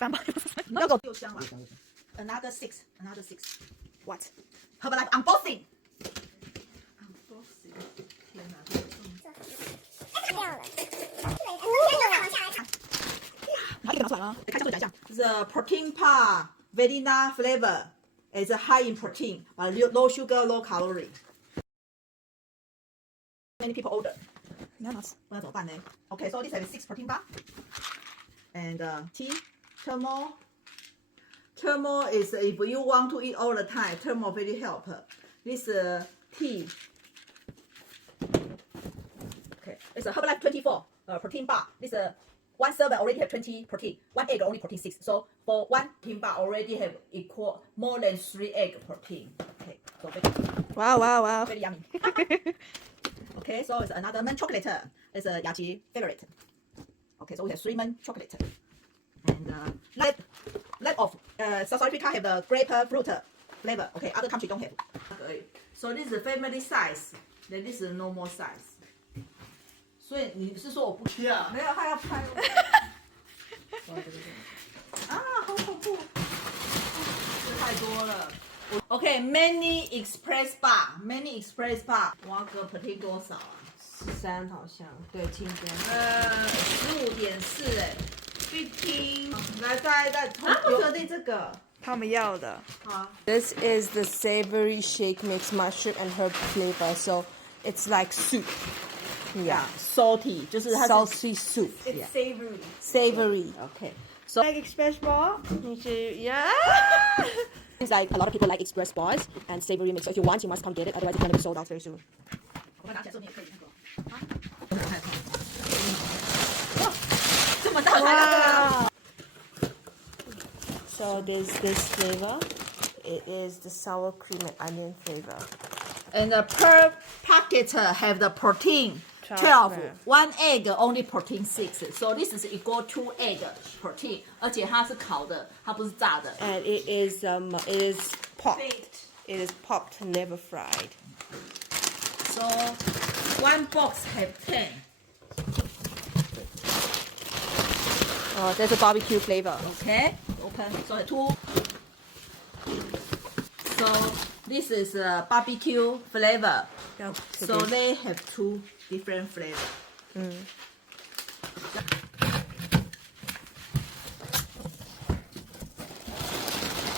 要给我6箱了。Another six. What? Herbalife unboxing. 天哪，这个亮了。拿一个拿出来吗？开箱会讲一下。这是 protein bar vanilla flavor. It's high in protein, but low sugar, low calorie. Many people order. 你要拿不知道怎么办呢 ？Okay, so this has 6 protein bar. And tea, thermal. Thermal is if you want to eat all the time, thermal very help. This tea. Okay, it's a Herbalife 24 protein bar. This one server already have 20 protein. One egg only protein 6. So for one protein bar already have equal more than 3 egg protein. Okay, so Wow. very yummy. Okay, so it's another mint chocolate. It's a Yaji favorite. Okay, so we have 3 mint chocolate. And LiftOff. South Africa have the grape fruit flavor. Okay, other country don't have. Okay, so this is family size. Then this is normal size. 所以你是说我不吃啊？没有，他要拍我。啊，好恐怖！这太多了。Okay, many express bar. 我个 protein 多少啊？13好像，对，清真。15.4哎 ，15。来，再，不确定这个。他们要的。好。This is the Savoury shake mix mushroom and herb flavor, so it's like soup. Yeah, salty 就是它 salty soup. It's Yeah. Savoury. Okay. So like express bar? Yeah. Seems like a lot of people like express bars and savory mix. So if you want, you must come get it. Otherwise, it's gonna be sold out very soon. 我拿起来之后你也可以那个。啊，哇，这么大台 So there's this flavor. It is the sour cream and onion flavor. And per packet have the protein 12. One egg only protein 6. So this is equal 2 egg protein. 而且它是烤的，它不是炸的。And it is popped. It is popped, never fried. So one box have 10. Oh, there's a barbecue flavor. Okay, open. So 2. So this is a barbecue flavor. So they have 2 different flavors.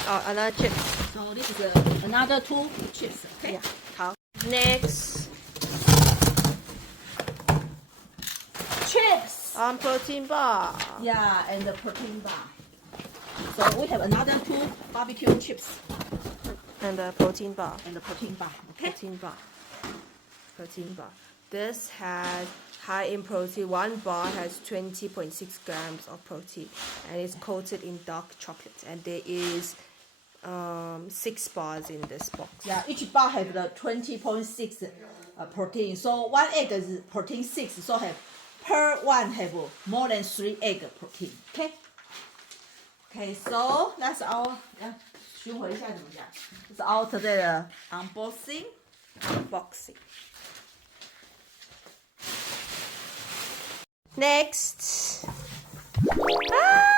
Oh, another chip. So this is another 2 chips. Okay. Yeah. 好 Next. Chips. Protein bar. Yeah, and the protein bar. So we have another 2 barbecue chips And the protein bar. and the protein bar. Okay. Protein bar. This has high in protein. One bar has 20.6 grams of protein and it's coated in dark chocolate. And there is 6 bars in this box. Yeah, each bar have the 20.6 protein. So one egg is protein 6. So have per one have more than 3 egg protein. Okay. Okay, so that's our 巡回一下怎么讲？这是 our today 的 unboxing. Next. Ah!